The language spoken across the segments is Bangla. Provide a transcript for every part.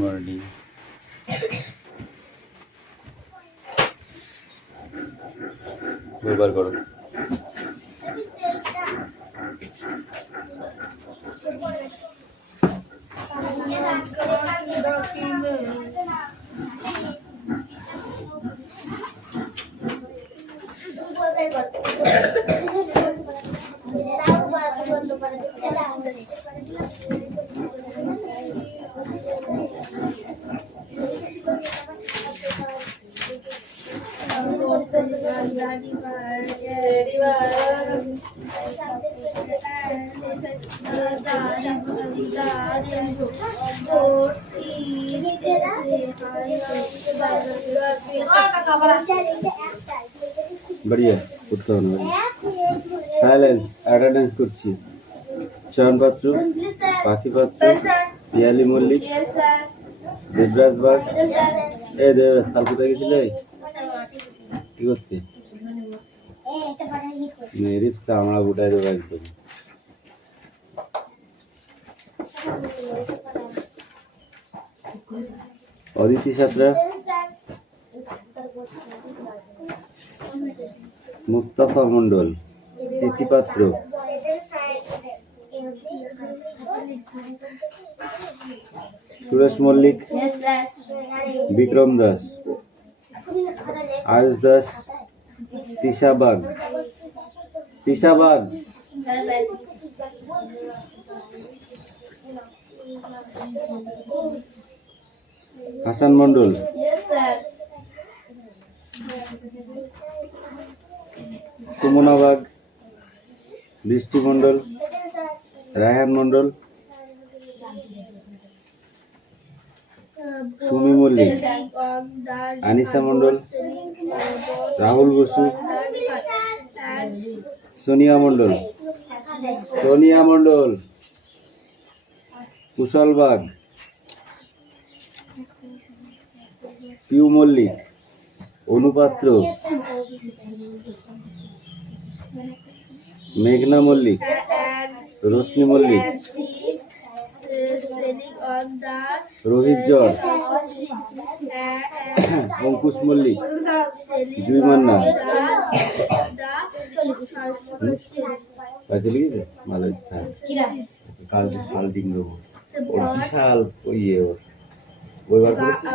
মর্নিং। দুবার করো। बढ़िया उठते हो साइलेंस अटेंडेंस করছি চয়ন পাত্র পাখি পাত্র পিয়ালি মল্লিক দেবরাজ বাগ এই দেবরাজ কাল কোথায় গেছিলে কি করতে মেরি চামড়া গুটাই দেবো একদম অদিতি ছাত্রা মুস্তাফা মন্ডল তিথি পাত্র সুরেশ মল্লিক বিক্রম দাস আয়ুষ দাস তিশা বাগ হাসান মন্ডল সুমনা বাগ বৃষ্টি মন্ডল রায়হান মন্ডল সুমি মল্লিক আনিসা মন্ডল রাহুল বসু সোনিয়া মন্ডল কুশল বাগ পিউ মল্লিক অনুপাত্র মেঘনা মল্লিক রোশনি মল্লিক রোহিত জর অঙ্কুশ মল্লিক জুই মান্না চলে গেছে ভালো কাল ফাল্টিং দেবো ওর বিশাল ইয়ে ওর বার করেছিস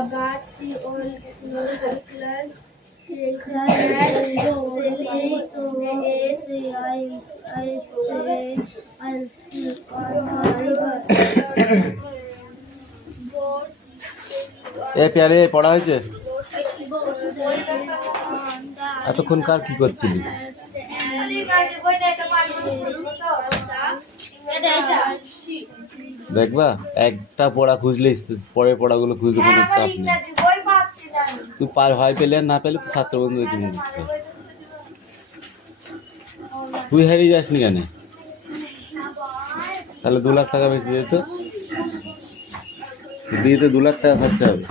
এ প্যারে পড়া হয়েছে এতক্ষণ কার কি করছিলি দেখবা একটা পড়া খুঁজলে পরের পড়াগুলো খুঁজতে কোনো চাপ নেই তুই ভয় পেলে আর না পেলে তো ছাত্র বন্ধু দেখে মুখস্থ তুই হারিয়ে যাসনি কেন তাহলে 2 লাখ টাকা বেশি যেত দিয়ে তো 2 লাখ টাকা খরচা হবে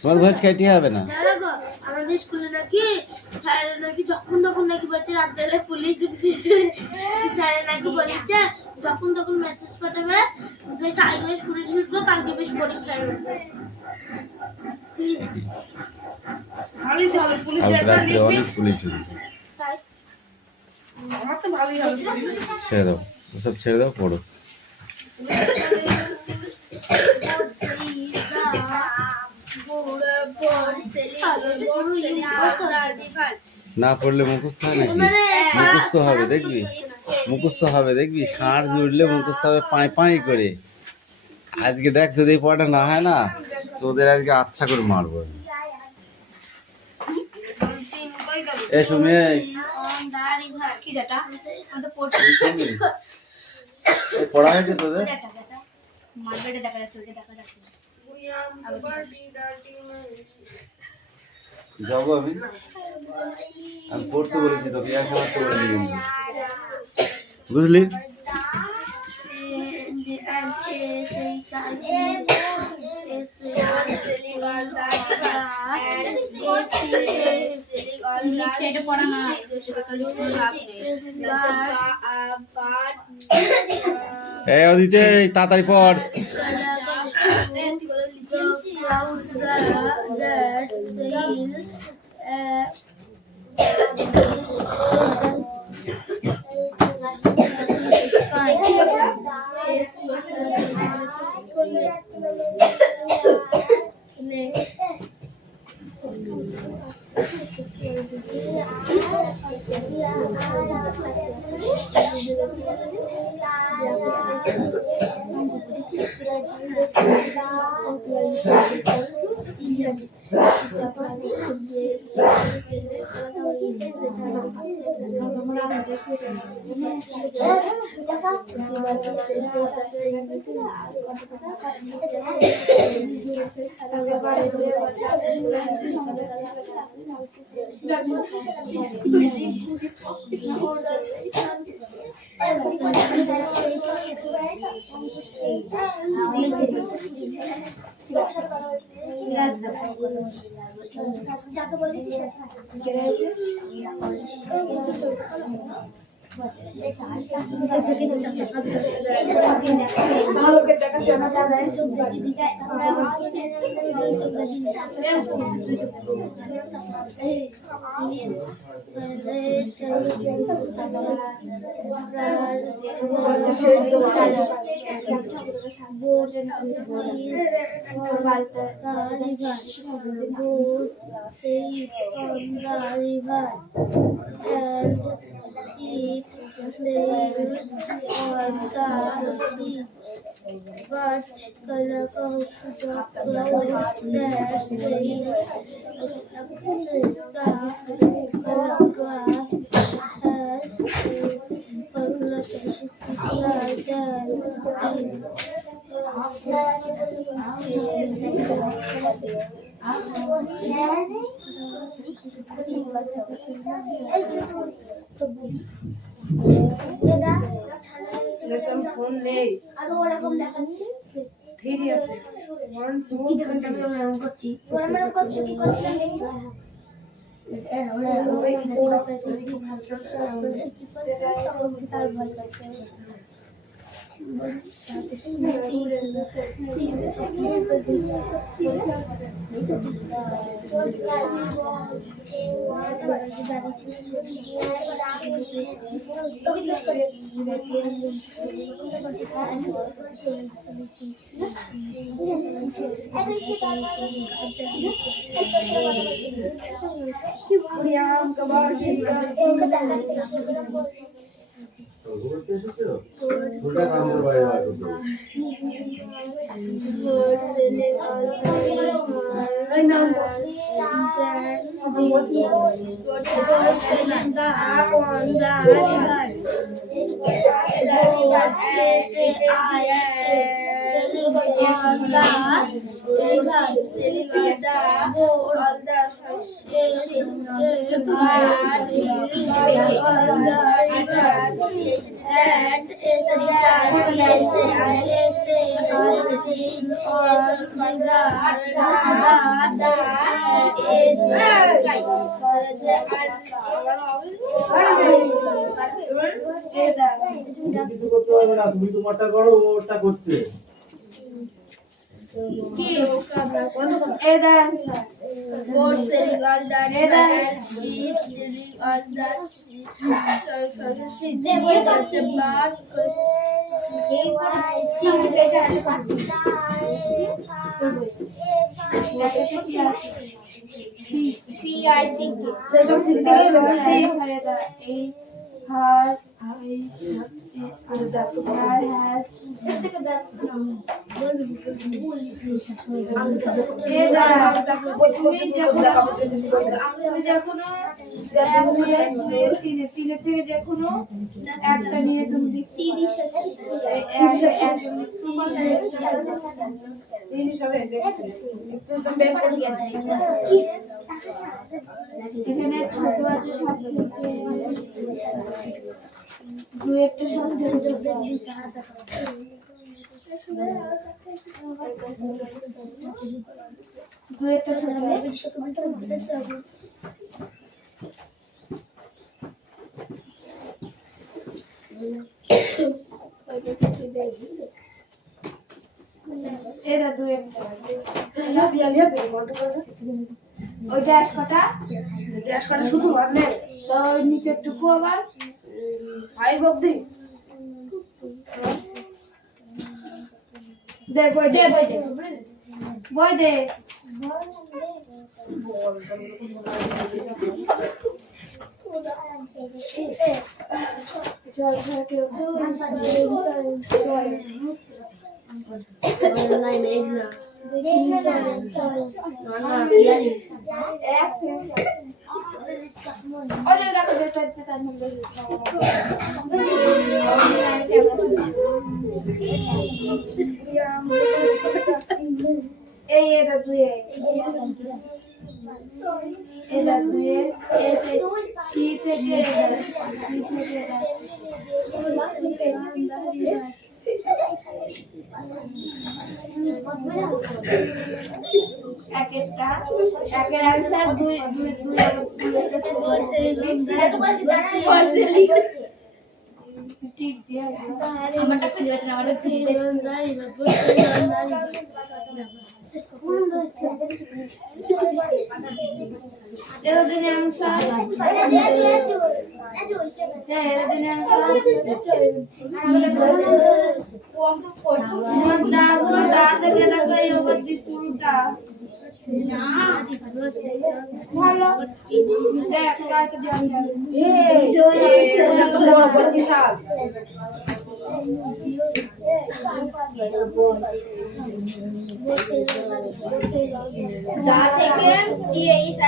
তোমার ভোজ খাইতে হবে না আমাদের স্কুলে নাকি স্যারের নাকি যখন তখন নাকি বলছে রাত বেলা পুলিশ স্যারের নাকি বলেছে যখন তখন মেসেজ পাঠাবে বেশ আগে বেশ পুলিশ উঠবো কালকে বেশ পরীক্ষা অনেক পুলিশ ছেড়ে দাও ওসব ছেড়ে দাও পড়ো না পড়লে মুখস্থ হয় নাকি মুখস্থ হবে দেখবি ষাঁড় জুড়লে মুখস্থ হবে পাই করে আজকে দেখ যদি এই পড়াটা না হয় না তোদের আজকে আচ্ছা করে মারবো এ শুনে পড়া হয়েছে তোদের যাবো আমি পড়তে বলেছি তোকে এখন তো বলিনি বুঝলি এই অদিতে তাড়াতাড়ি পড়। ফোন নেই আরো ওরকম দেখাচ্ছি ধীরে আছে কি করছিলাম তুমি তোমারটা করো, ওটা করছে। একটা নিয়ে তুমি 30 এখানে ছোট আছে সব থেকে দু একটা সব থেকে দুয়েরটা ছোট এরা দুয়েরটা ওই গ্যাস কটা শুধু মানে তো ওই নিচের টুকু আবার 5 অবধি দে বই দে বই দে জল থাকে এই এটা দুয়ে এটা দুয়ে সি থেকে একের আনসার দুই আমারটা খুঁজে পাচ্ছি না আমারটা এতদিনে আনসার ভালো যা থেকে TAIC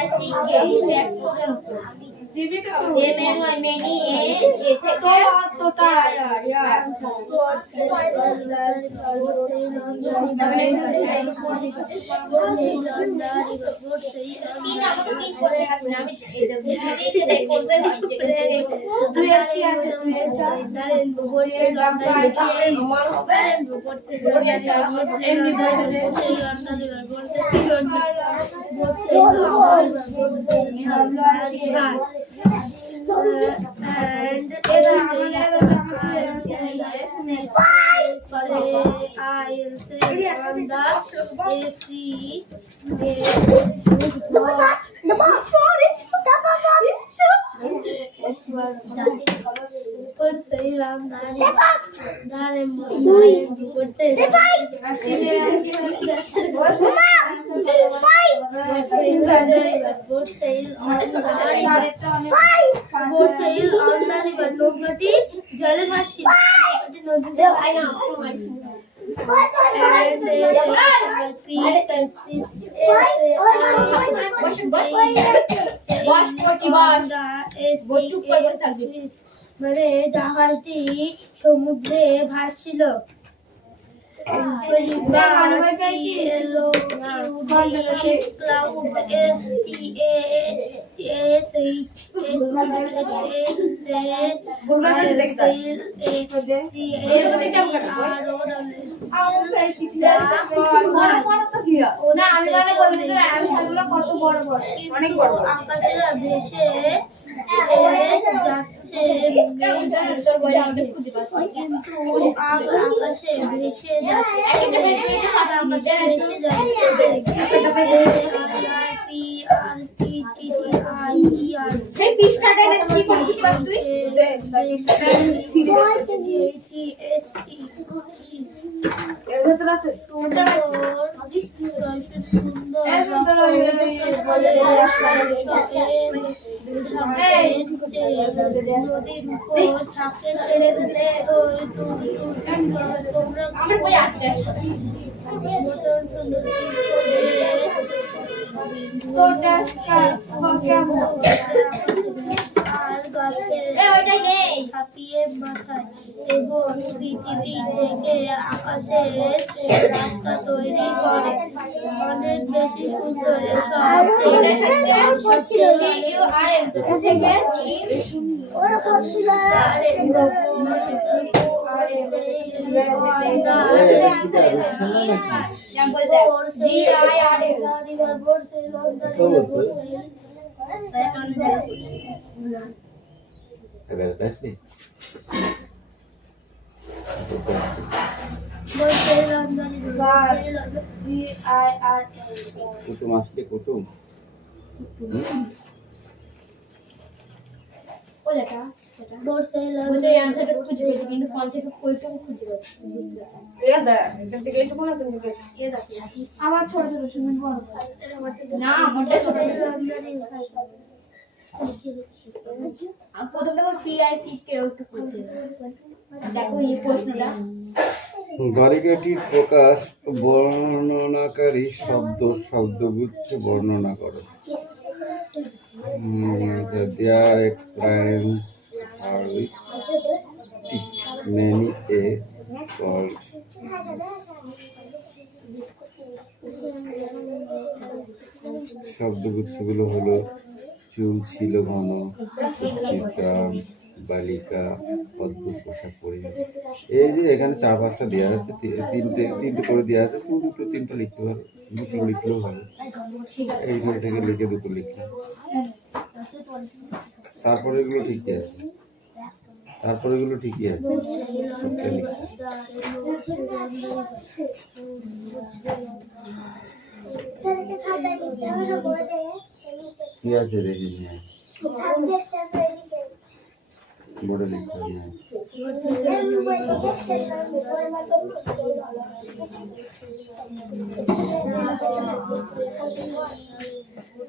কে ট্যাক্স পর্যন্ত দিবি তো মেনি এ থেকে তোটা and I'll say on the AC ऊपर सही राम दारे करते জলে ভাসি নদীতে মানে জাহাজটি সমুদ্রে ভাসছিল আকাশে ভেসে যাচ্ছে কিন্তু আকাশে ভেসে নদীর উপর থাকে ছেড়ে দিলে আমার বই আছে আর গাছে ছাপিয়ে মাথায় এবং পৃথিবী থেকে আকাশের রাস্তা তৈরি করে অনেক বেশি সুন্দর এসব কুটুম আসলে কুটুম আমার ছোট ছোট সুমিন বড় না আমারটা ছোট প্রথমটা পিআইসি কেউ একটু করতে দেখো এই প্রশ্নটা বালিকাটির প্রকাশ বর্ণনাকারী শব্দগুচ্ছ বর্ণনা করো। Their experience are with many a fault. শব্দগুচ্ছগুলো হলো চুল ছিল ঘন, সুচিত্রা, বালিকা, অদ্ভুত পোশাক পরে। এই যে এখানে 4-5টা দেওয়া আছে, তিনটে করে দেওয়া আছে, দুটো তিনটা লিখতে পারো, দুটো লিখলেও ভালো। এইখান থেকে লিখে দুটো লিখলে তারপরে এগুলো ঠিকই আছে, সবটা লিখতে। কি আছে দেখি নিয়ে বোর্ডে লিখতে হবে।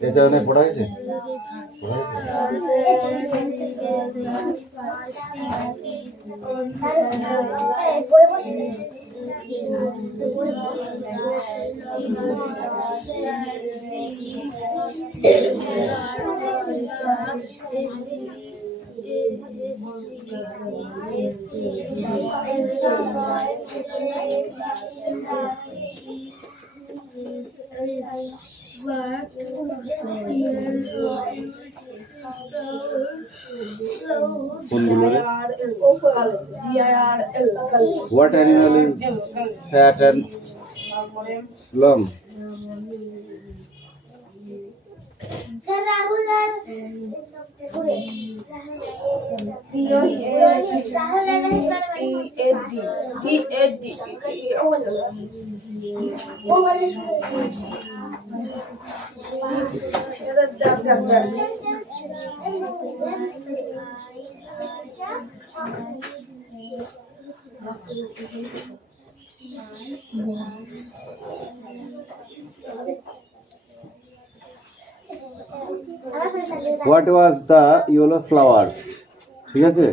এটা অনেক পড়া হয়েছে, What animal is fat and long? What was the yellow flowers? ঠিক আছে,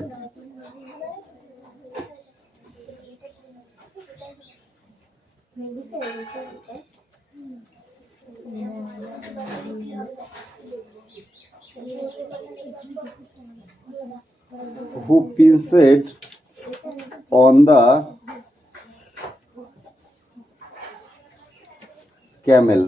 who pinched on the camel?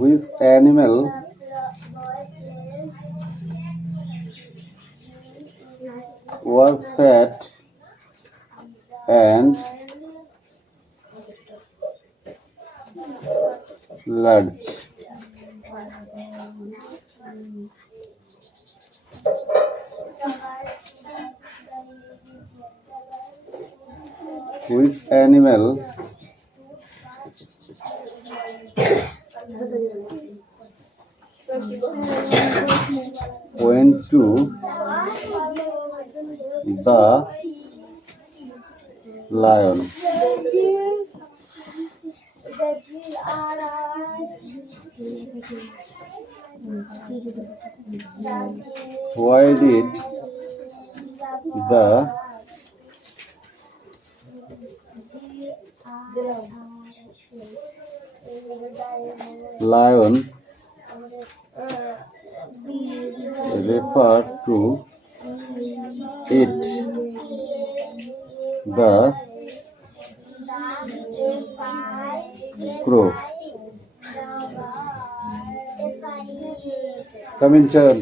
Which animal was fat and large? Which animal went to the lion? Why did the lion refer to it the crow? Come in চল।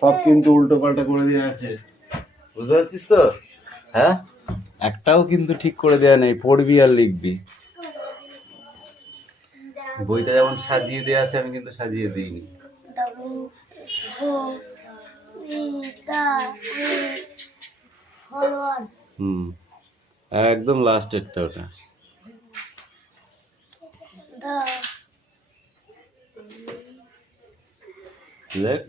সব কিন্তু উল্টো পাল্টা করে দেওয়া আছে, বুঝতে পারছিস তো? হ্যাঁ, একটাও কিন্তু ঠিক করে দেওয়া নেই, পড়বি আর লিখবি। বইটা যেমন সাজিয়ে দেওয়া আছে আমি কিন্তু সাজিয়ে দিইনি। হুম, একদম লাস্টেরটা ওটা। দেখ,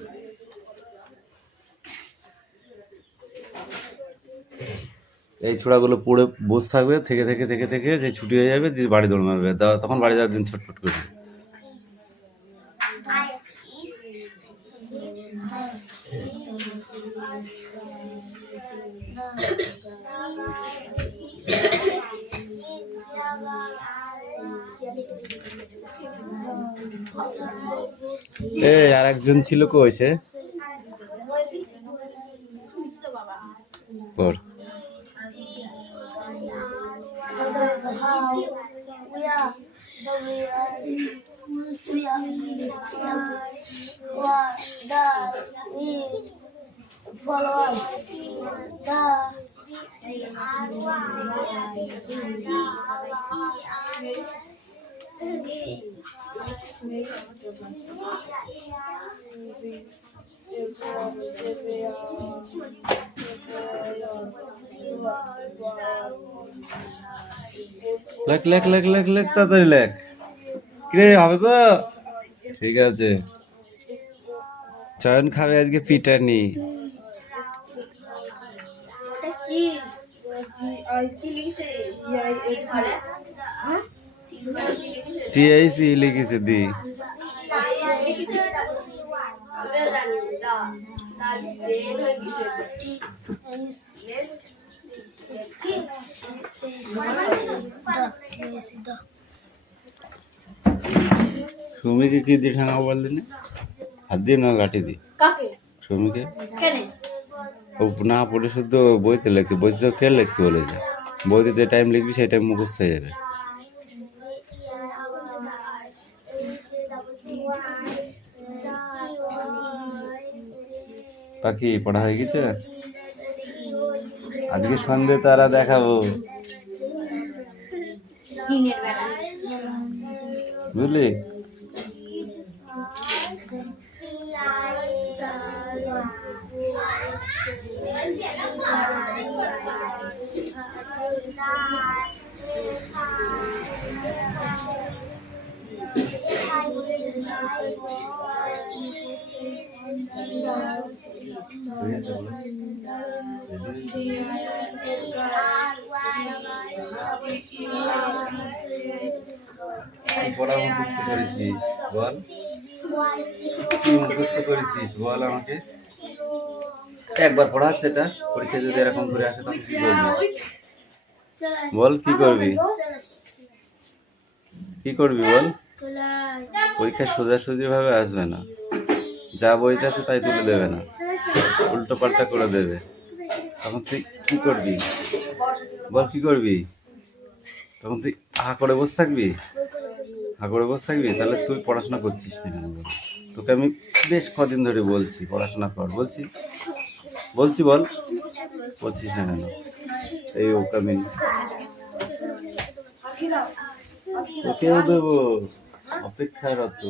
এই ছোড়াগুলো পড়ে বসে থাকবে, থেকে থেকে থেকে থেকে যে ছুটি হয়ে যাবে, দিয়ে বাড়ি দৌড় মারবে, তখন বাড়ি যাওয়ার দিন ছটফট করবে। এই আর একজন ছিল, কই সে? পর লেখ লেখ লেখ লেখ লেখ, তাড়াতাড়ি লেখ। কিরে, হবে তো? ঠিক আছে। চয়ন খাবে আজকে পিটানি। টিআইসি লিখেছে দি। সুমিকে কি দিয়ে ঠাঙাবো বললি না? হাত দিয়ে না লাঠি দি? সুমিকে ও না পড়ে শুধু বইতে লিখছে, বইতে তো কে লিখতে বলেছে? বইতে যে টাইম লিখবি সেই টাইম মুখস্থ হয়ে যাবে। পাখি পড়া হয়ে গেছে? আজকে সন্ধ্যে তারা দেখাবো, বুঝলি? পড়া মুখস্থ করেছিস বল? কি মুখস্থ করেছিস বল আমাকে? একবার পড়া হচ্ছে, এটা পরীক্ষা যদি এরকম করে আসে তখন কি করবি বল? কি করবি? কি করবি বল? পরীক্ষা সোজাসুজি ভাবে আসবে না, যা বইতে আছে তাই তুলে দেবে না, উল্টো পাল্টা করে দেবে। তখন তুই কি করবি বল? কি করবি তখন? তুই হা করে বসে থাকবি? হা করে বসে থাকবি? তাহলে তুই পড়াশোনা করছিস না কেন বল? তোকে আমি বেশ কদিন ধরে বলছি পড়াশোনা কর, বলছি বলছি বল, করছিস না কেন? এই ও কামিন, তোকেও দেবো, অপেক্ষারত।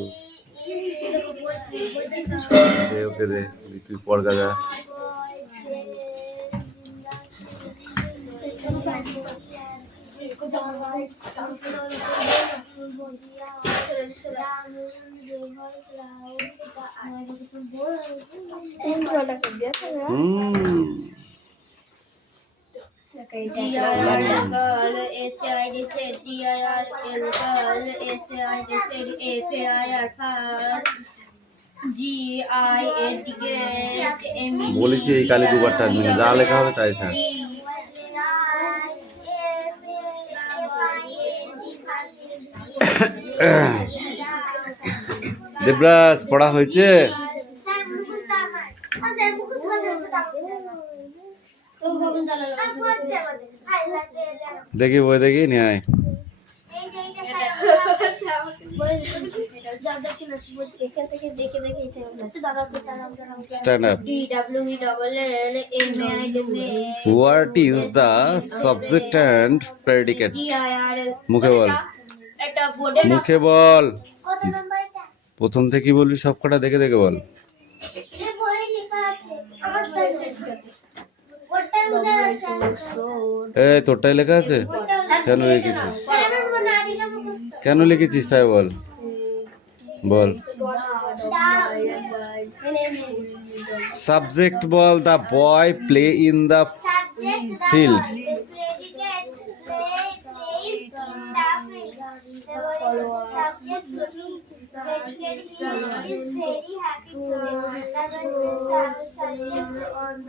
ওকে দে, তুই পড় গাদা। বলেছি এই কালি দুবার টানবি না, যা লেখা হবে তাই থাক। দেবরাজ পড়া হয়েছে? দেখি বই দেখি নিয়ে আয়। এখান থেকে দেখে দেখে দাদা Stand up. DWELL What is the subject and predicate? মুখে বল, এটা বোর্ডে মুখে বল। কত নাম্বার এটা? প্রথম থেকে বলবি, সব কটা দেখে দেখে বল। এ বই লেখা আছে আমার তাই লেখা আছে ওটা বুঝা যাচ্ছে এই তোরটাই লেখা আছে? কেন লিখেছিস? কারণ মনে আদিকে মুখস্থ কেন লিখেছিস তাই বল, বল। সাবজেক্ট বল, the boy play in the subject field. predicate plays in the field subject predicate he is very happy subject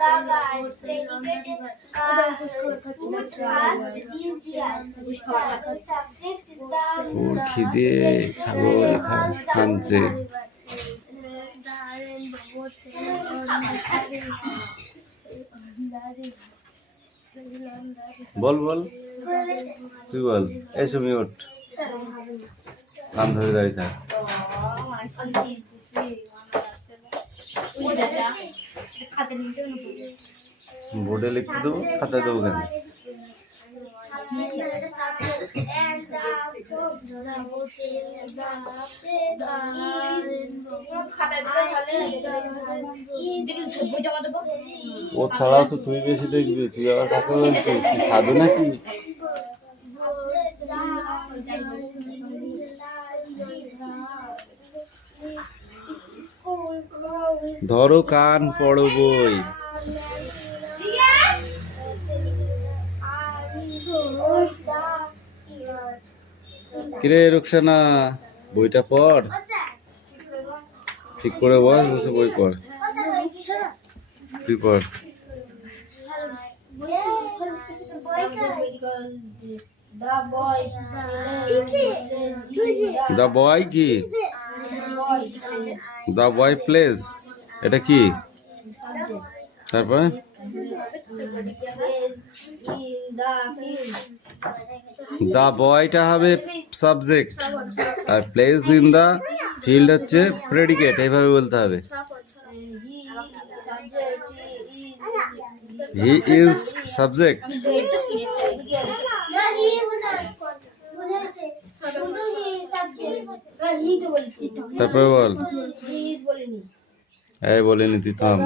the bird predicate food fast this year subject ওর খিদে ছাগল খাচ্ছে। বল বল, তুই বল। এই সুমি ওঠ, কান ধরে দাঁড়িয়ে থাক। বোর্ডে লিখতে দেবো, খাতায় দেবো কেন? ও ছাড়াও তো তুই বেশি দেখবি, তুই আবার কাকে বলছিস? তুই সাধু নাকি? ধরো কান, পড়ো বই। কিরে রুকসানা, বইটা পড়, ঠিক করে বস, বসে বই পড়। তুই পড়। দ্য বয় কি? দ্য বয় প্লেস, এটা কি? তারপর দ্য বয়টা হবে সাবজেক্ট, আর প্লেস ইন দ্য ফিল্ড হচ্ছে প্রেডিকেট। এইভাবে বলতে হবে। He is subject. তারপরে বল। এই বলিনি তুই, থাম।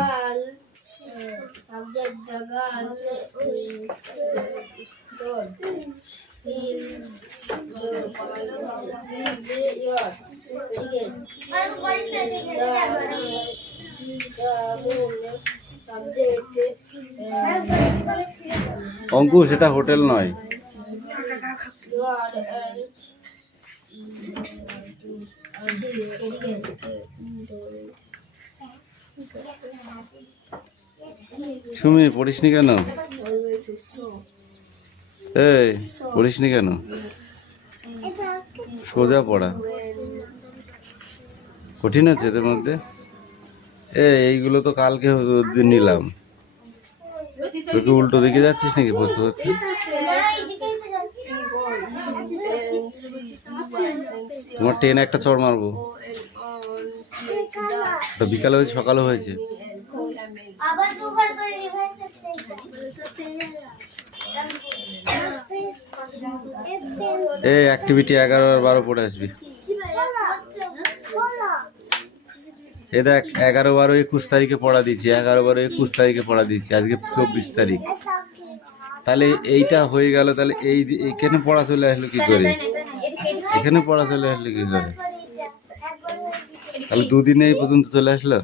অঙ্কুশ, এটা হোটেল নয়। সুমি, পড়িসনি কেন? এই পড়িসনি কেন? সোজা পড়া কঠিন আছে এদের মধ্যে। এইগুলো তো কালকে নিলাম। তুই কি উল্টো দিকে যাচ্ছিস নাকি পড়তে পড়তে? তোমার ট্রেনে একটা চড় মারবো। বিকালে হয়েছে, সকালে হয়েছে। আবার দুবার করে রিভাইজ এই অ্যাক্টিভিটি 11 আর 12 পড়ে আসবি। এ দেখ, 11, 12, 21 তারিখে পড়া দিয়েছি। 11, 12, 21 তারিখে পড়া দিয়েছি। আজকে 24 তারিখ। তাহলে এইটা হয়ে গেল। তাহলে এখানে পড়া চলে আসলো কি করে? এখানে পড়া চলে আসলো কি করে? তাহলে দুদিনে এই পর্যন্ত চলে আসলো।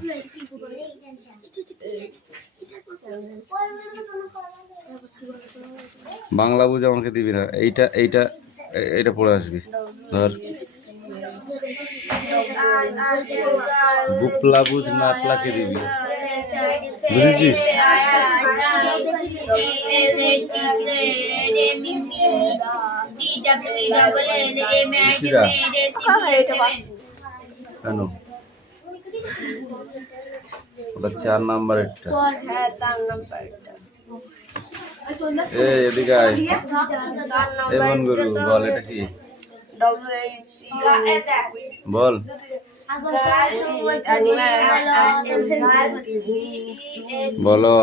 বাংলা বুঝ আমাকে দিবি না। এইটা পড়ে আসবি। ধর, বুকলা বুঝ নাটলাকে দিবি। বুঝেছিস? কেন? ওটা 4 নাম্বারেরটা। এদিকে আয়। বল, এটা কি? WHC বল। আকর্ষণ, বলো।